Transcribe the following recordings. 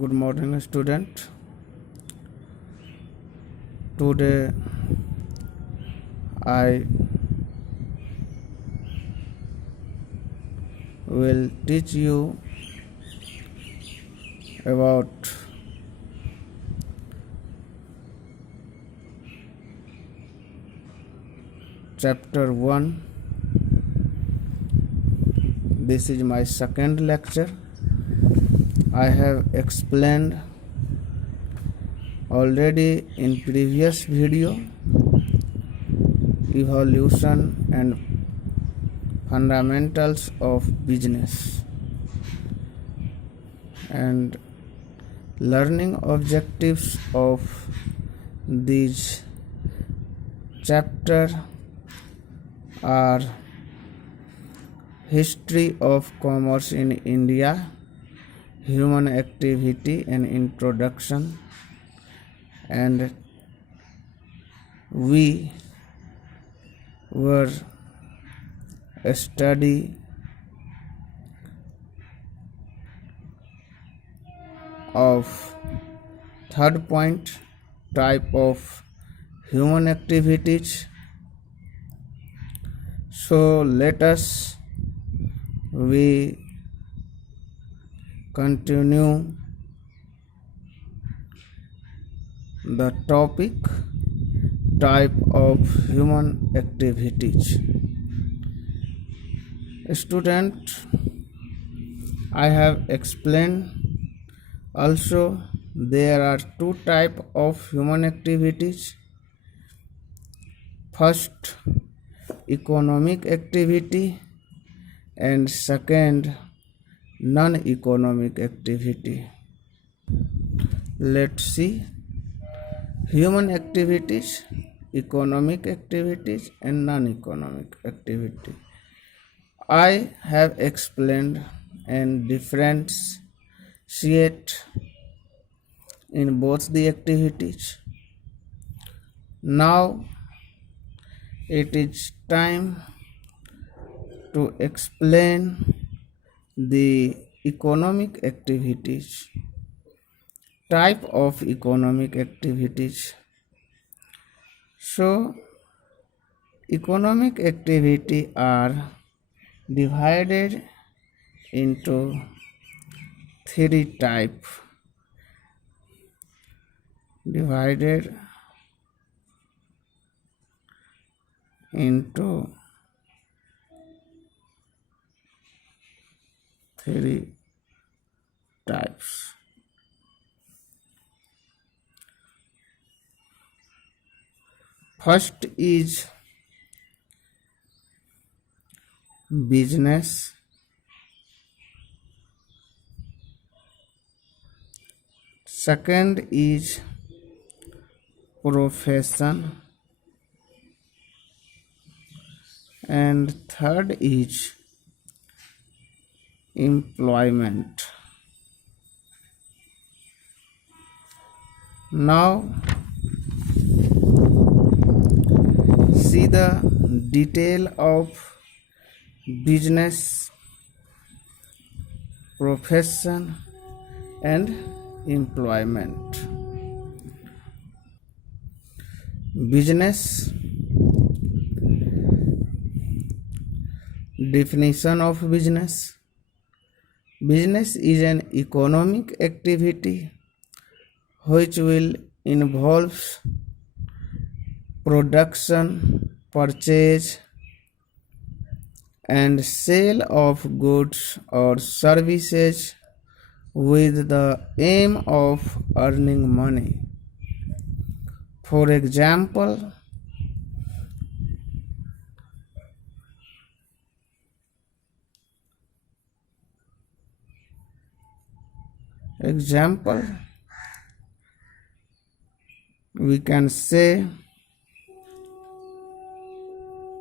Good morning, student. Today I will teach you about chapter 1. This is my second lecture. I have explained already in previous video evolution and fundamentals of business, and learning objectives of these chapter are history of commerce in India, human activity and introduction, and we were study of third point, type of human activities. So let us we continue the topic, type of human activities. Student, I have explained also there are two types of human activities. First, economic activity, and second, non-economic activity. Let's see. Human activities, economic activities and non-economic activity. I have explained and differentiate in both the activities. Now it is time to explain the economic activities, type of economic activities. So economic activity are divided into three types. Divided into three types. First is business. Second is profession. And third is employment. Now see the detail of business, profession and employment. Business, definition of business. Business is an economic activity which will involve production, purchase and sale of goods or services with the aim of earning money. For example, we can say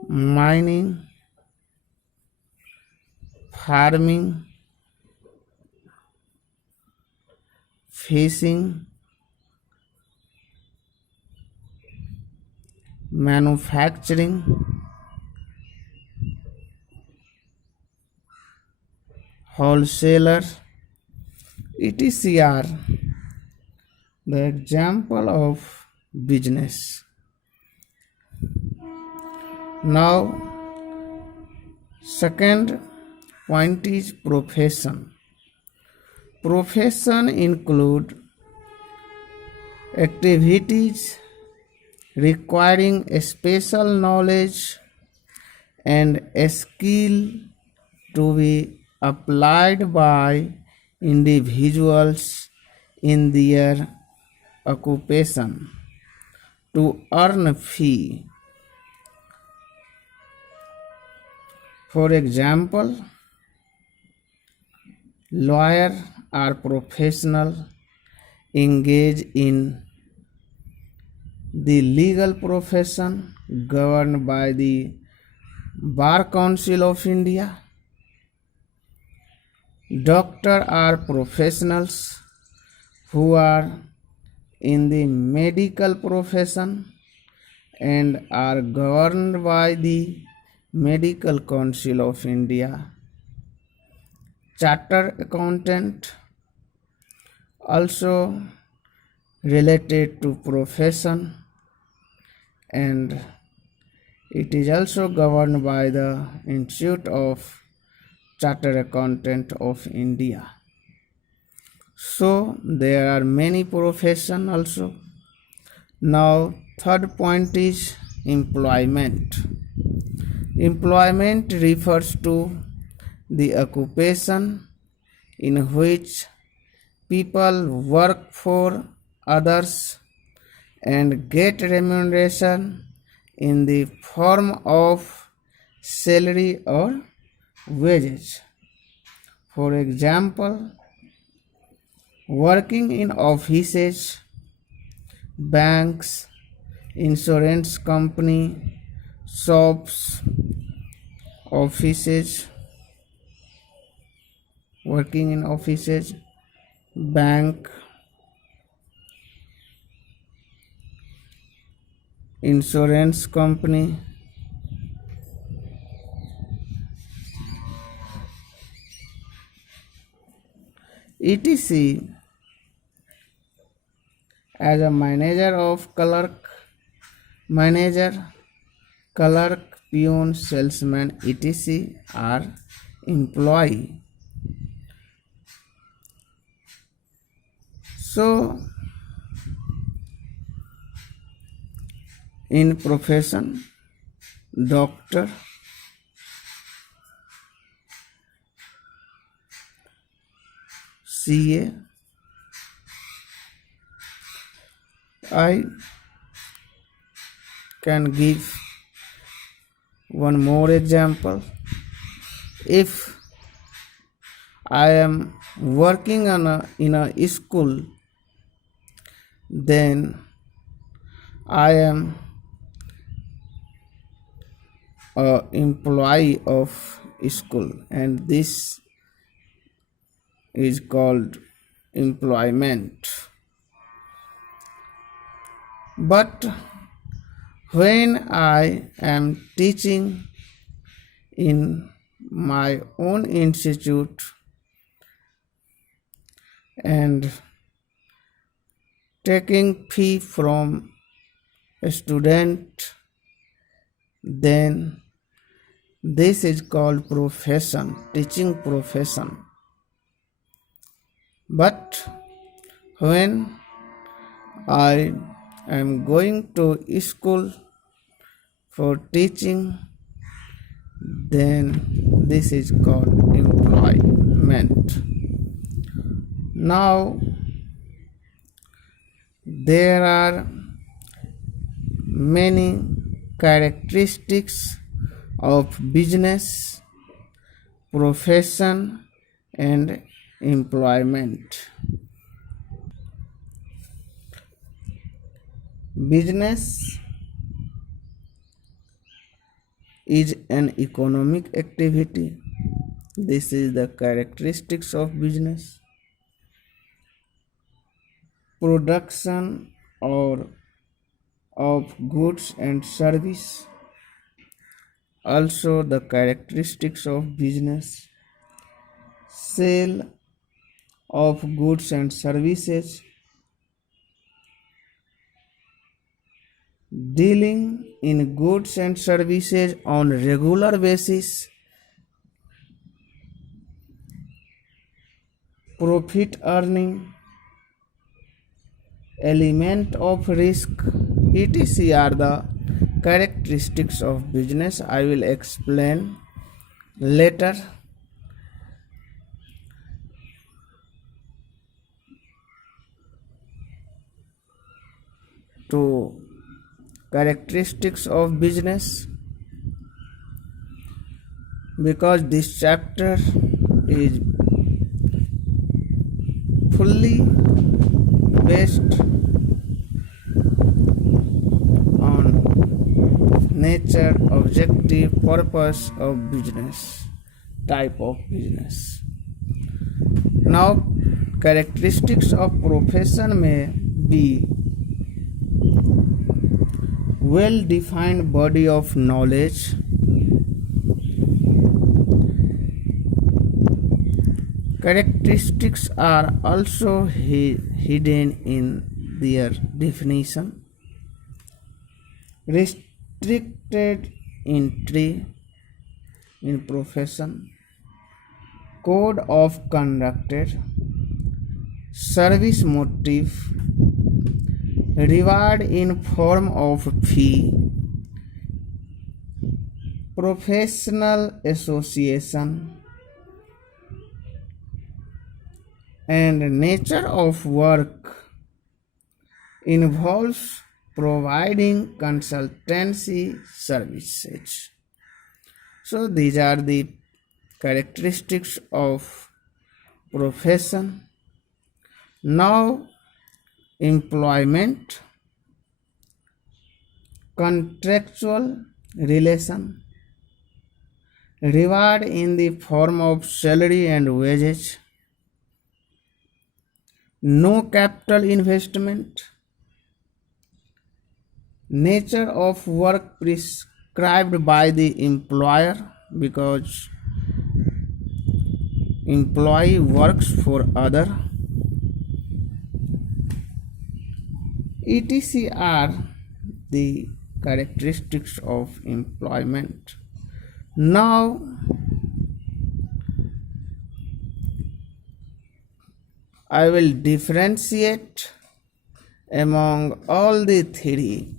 mining, farming, fishing, manufacturing, wholesaler, etc. are the example of business. Now, second point is profession. Profession include activities requiring special knowledge and skill to be applied by individuals in their occupation to earn a fee. For example, lawyers are professionals engaged in the legal profession governed by the Bar Council of India. Doctors are professionals who are in the medical profession and are governed by the Medical Council of India. Chartered accountant also related to profession, and it is also governed by the Institute of Chartered Accountant of India. So there are many professions also. Now third point is employment. Employment refers to the occupation in which people work for others and get remuneration in the form of salary or wages. For example, working in offices, banks, insurance company, shops, offices, working in offices, bank, insurance company, etc. As a manager of clerk, peon, salesman, etc. are employee. So, in profession, doctor, CA, I can give one more example. If I am working in a school, then I am an employee of school, and this is called employment. But when I am teaching in my own institute and taking fee from a student, then this is called profession, teaching profession. But when I am going to school for teaching, then this is called employment. Now there are many characteristics of business, profession, and employment. Business is an economic activity. This is the characteristics of business. Production or of goods and service. Also the characteristics of business. Sale of goods and services, dealing in goods and services on regular basis, profit earning, element of risk, etc. are the characteristics of business. I will explain later. To characteristics of business, because this chapter is fully based on nature, objective, purpose of business, type of business. Now, characteristics of profession may be well-defined body of knowledge, characteristics are also hidden in their definition, restricted entry in profession, code of conduct, service motive, reward in form of fee, professional association, and nature of work involves providing consultancy services. So these are the characteristics of profession. Now, employment, contractual relation, reward in the form of salary and wages, no capital investment, nature of work prescribed by the employer, because employee works for other, etc. are the characteristics of employment. Now, I will differentiate among all the three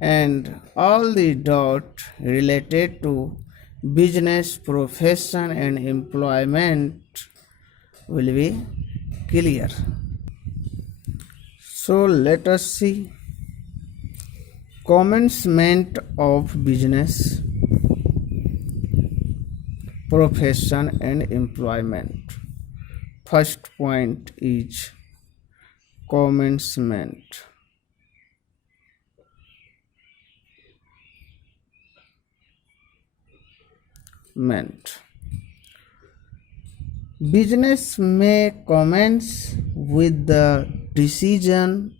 and all the dot related to business, profession and employment will be clear. So let us see commencement of business, profession and employment. First point is commencement. Business may commence with the decision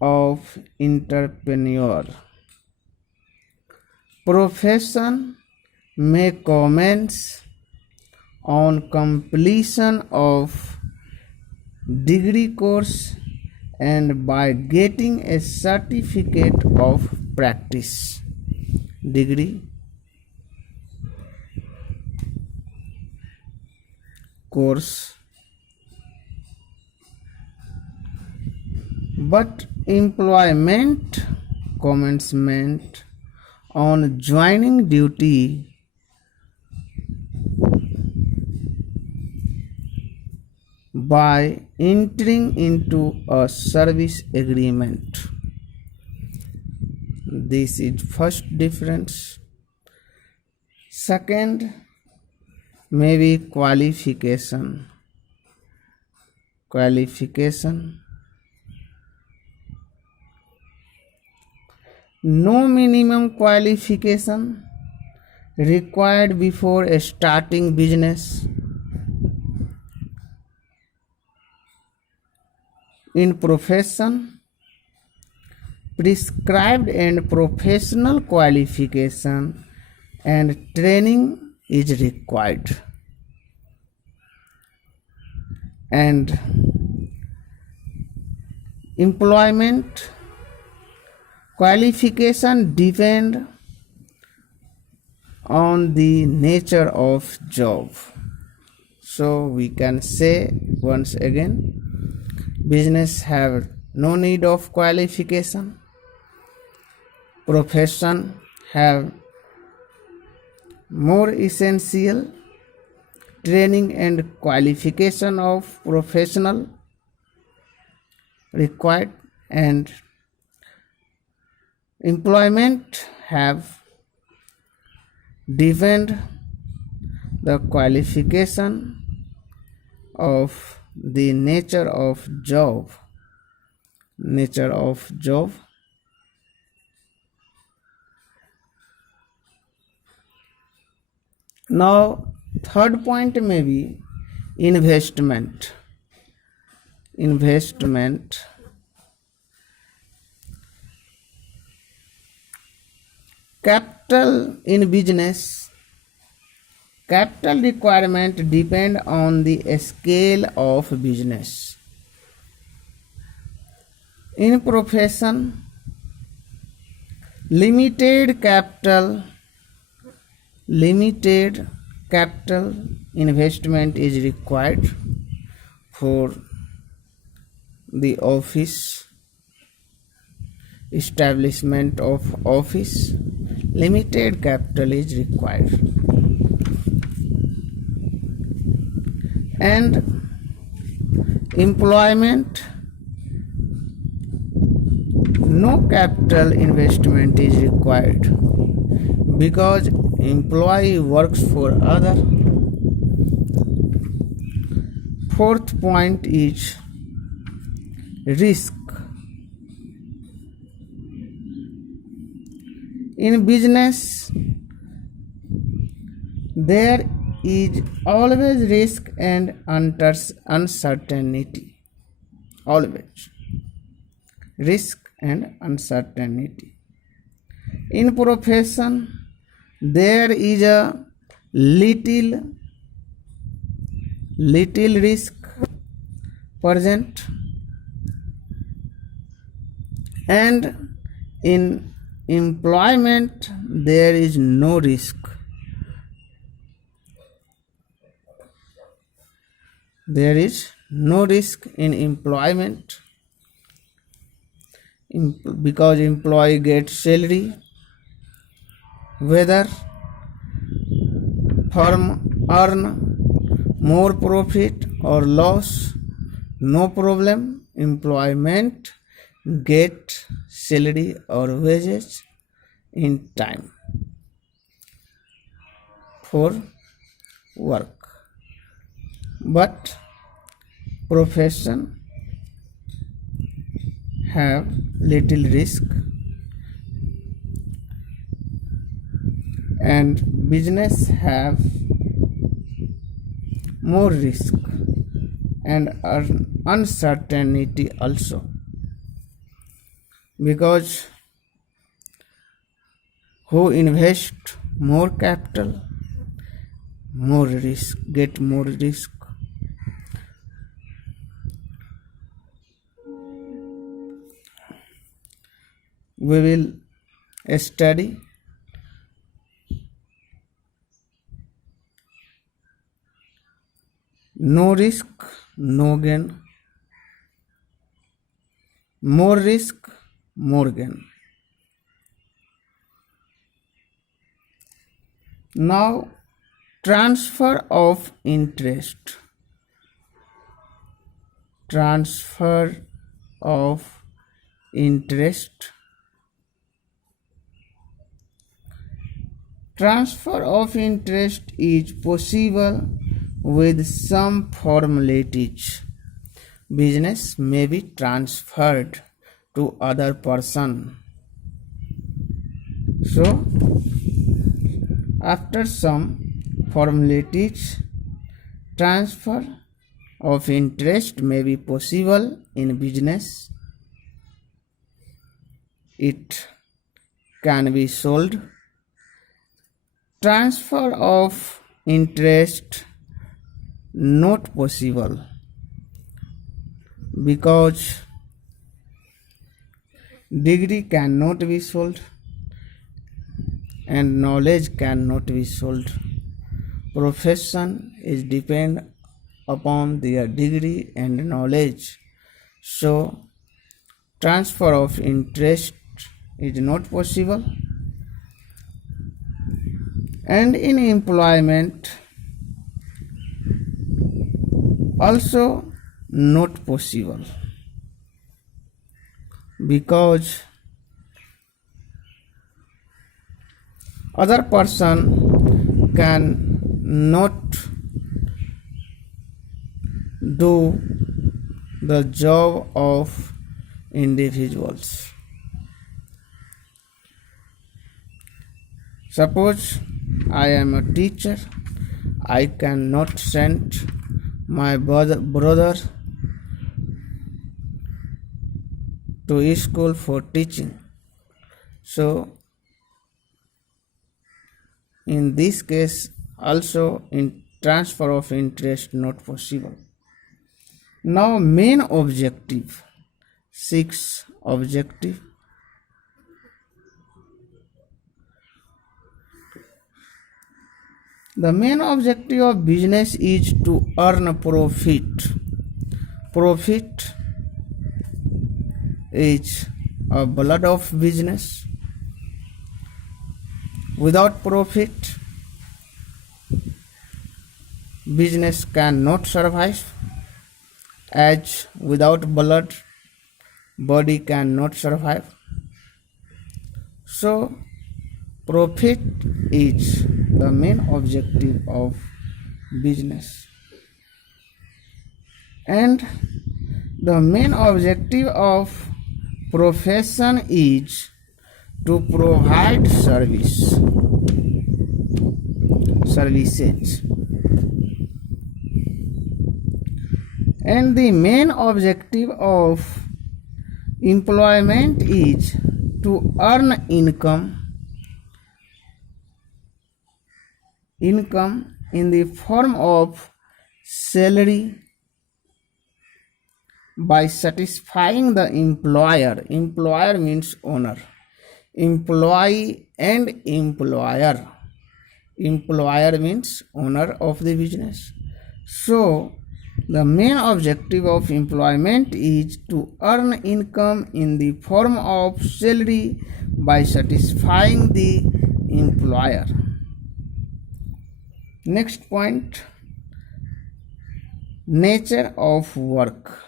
of entrepreneur. Profession may commence on completion of degree course and by getting a certificate of practice. Degree course, but employment commencement on joining duty by entering into a service agreement. This is first difference. Second, maybe qualification. No minimum qualification required before starting business. In profession, prescribed and professional qualification and training is required. and employment qualification depend on the nature of job. So we can say once again, business have no need of qualification, profession have more essential training and qualification of professional required, and employment have depend the qualification of the nature of job. Now third point may be investment. Capital in business. Capital requirement depend on the scale of business. In profession, limited capital investment is required for the office, establishment of office. Limited capital is required, and employment, no capital investment is required because employee works for other. Fourth point is risk. In business, there is always risk and uncertainty. Always risk and uncertainty. In profession, there is a little risk present, and in employment there is no risk. There is no risk in employment because employee gets salary, whether firm earn more profit or loss, no problem. Employment get salary or wages in time for work, but profession have little risk and business have more risk and uncertainty also, because who invest more capital, more risk, get more risk. We will study no risk, no gain, more risk, more gain. Now, transfer of interest. Transfer of interest. Transfer of interest is possible with some formalities. Business may be transferred to other person. So, after some formalities, transfer of interest may be possible in business. It can be sold. Transfer of interest not possible because degree cannot be sold and knowledge cannot be sold. Profession is depend upon their degree and knowledge. So transfer of interest is not possible. And in employment also not possible, because other person can not do the job of individuals. Suppose I am a teacher, I cannot send my brother to school for teaching. So in this case also in transfer of interest not possible. Now main objective, 6 objective. The main objective of business is to earn profit. Profit is a blood of business. Without profit, business cannot survive, as without blood, body cannot survive. So profit is the main objective of business, and the main objective of profession is to provide services. And the main objective of employment is to earn income in the form of salary by satisfying the employer. Employer means owner. Employee and employer. Employer means owner of the business. So the main objective of employment is to earn income in the form of salary by satisfying the employer. Next point, nature of work.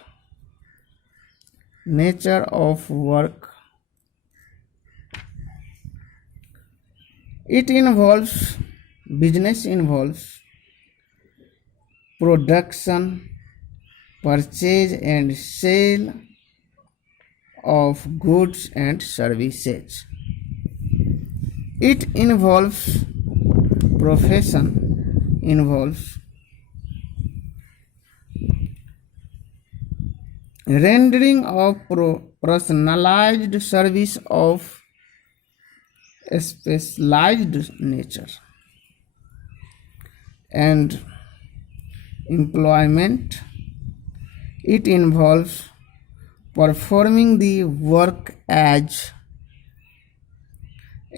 Nature of work. Business involves production, purchase and sale of goods and services. It involves profession, involves rendering of personalized service of a specialized nature. And employment, it involves performing the work as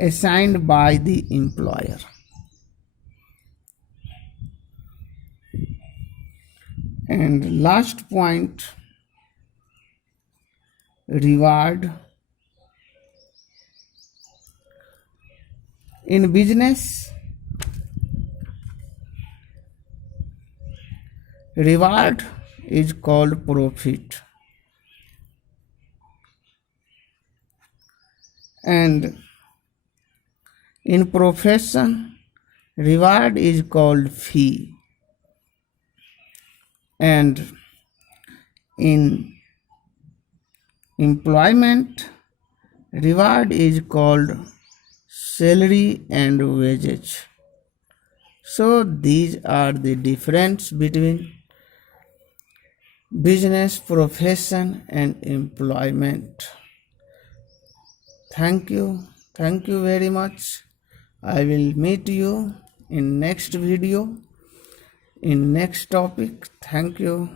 assigned by the employer. And last point, reward. In business, reward is called profit, and in profession, reward is called fee, and in employment, reward is called salary and wages. So these are the difference between business, profession and employment. Thank you very much. I will meet you in next video, in next topic. Thank you.